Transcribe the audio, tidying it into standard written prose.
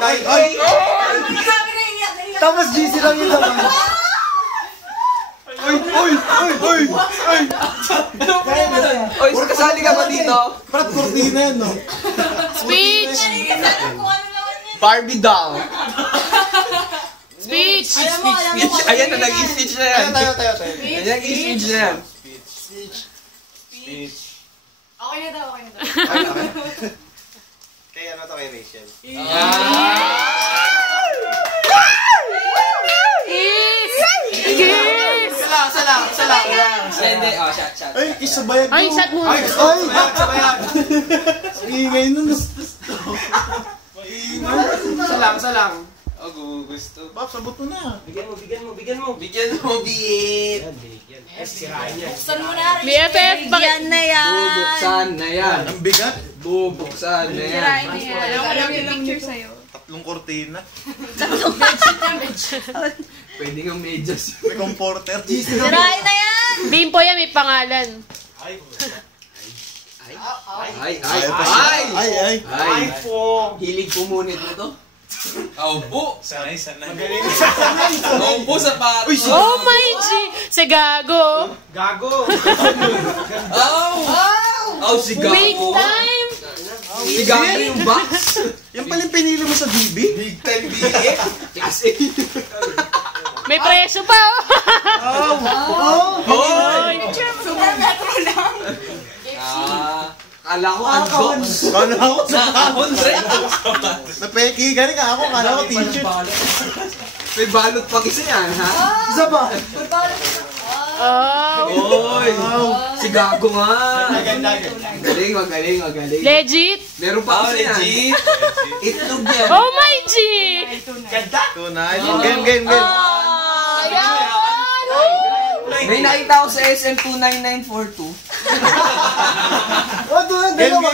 Ay! Tapos GC lang yun naman. Oy, kasali ka ba dito? Prat kurtina yan, no? Speech! Barbie doll. Speech! Ayan na, nag-i-speech na yan. Tayo. Ayan, nag-i-speech na yan. Speech. Okay na daw. Kaya ano to kay Rachel? Kiss! Sala. Hindi, shot. Ay, isabayan Ay, shot muna. Ay! Ingay nun. Salang. Oh, gusto. Bab, sabot mo na. Bigyan mo. Bigyan mo, Buksan mo na rin. BFF, bakit? na yan. Bubuksan na yan. Ang bigat. Bubuksan na yan. Sirain na yan. Alam yung picture sa'yo. Tatlong kurtina. Pwede nga medyas. May comforter. Sirain na yan. Bimpo yan, may pangalan. Ay! Hilig pumunit mo to? Aupo! Sanay. Aupo sa pato! Oh my G! Si Gago! Si Gago! Big time! Si Gago yung box! Yan pala yung pinili mo sa DB? Big time BF! Kasi... May presyo pa! Hoy! Super metro lang. Kala ko unbox! Kala ko sa Nakahon rin! napeki ka rin ako. Kala ko t-shirt. May balot pa kasi yan, ha? Isa pa. Oh! Hoy! Si Gago nga! Magaling. Legit! Meron pa kasi yan. Itlog yan. Oh my G! Tunay. Game. May nakita ako sa SM 29942. Dalawa.